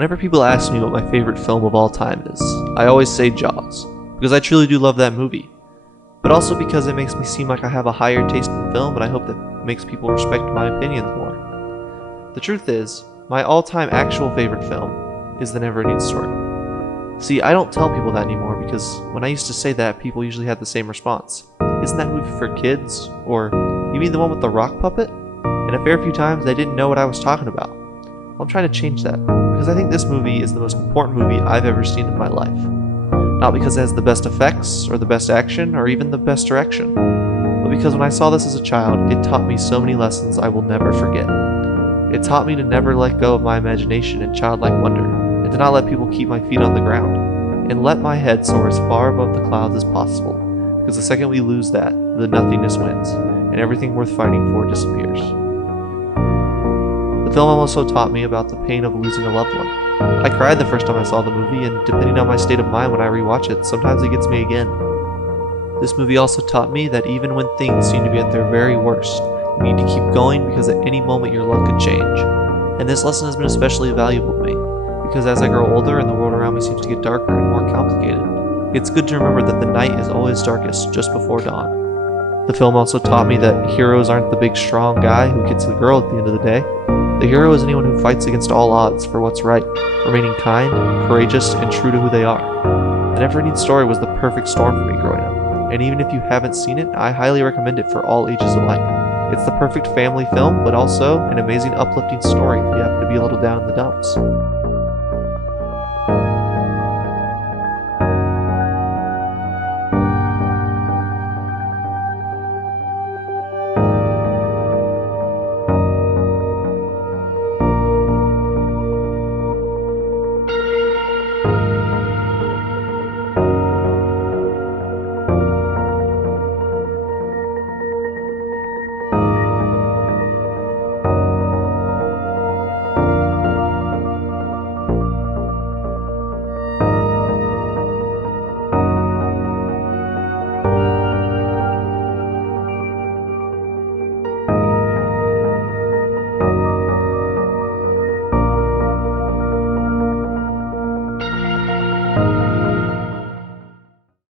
Whenever people ask me what my favorite film of all time is, I always say Jaws, because I truly do love that movie, but also because it makes me seem like I have a higher taste in film, and I hope that makes people respect my opinions more. The truth is, my all-time actual favorite film is The Never-Ending Story. See, I don't tell people that anymore because when I used to say that, people usually had the same response. Isn't that movie for kids? Or, you mean the one with the rock puppet? And a fair few times they didn't know what I was talking about. Well, I'm trying to change that, because I think this movie is the most important movie I've ever seen in my life. Not because it has the best effects, or the best action, or even the best direction, but because when I saw this as a child, it taught me so many lessons I will never forget. It taught me to never let go of my imagination and childlike wonder, and to not let people keep my feet on the ground, and let my head soar as far above the clouds as possible, because the second we lose that, the nothingness wins, and everything worth fighting for disappears. The film also taught me about the pain of losing a loved one. I cried the first time I saw the movie, and depending on my state of mind when I rewatch it, sometimes it gets me again. This movie also taught me that even when things seem to be at their very worst, you need to keep going because at any moment your luck could change. And this lesson has been especially valuable to me, because as I grow older and the world around me seems to get darker and more complicated, it's good to remember that the night is always darkest just before dawn. The film also taught me that heroes aren't the big strong guy who gets the girl at the end of the day. The hero is anyone who fights against all odds for what's right, remaining kind, courageous, and true to who they are. The Never-Ending Story was the perfect storm for me growing up, and even if you haven't seen it, I highly recommend it for all ages alike. It's the perfect family film, but also an amazing uplifting story if you happen to be a little down in the dumps.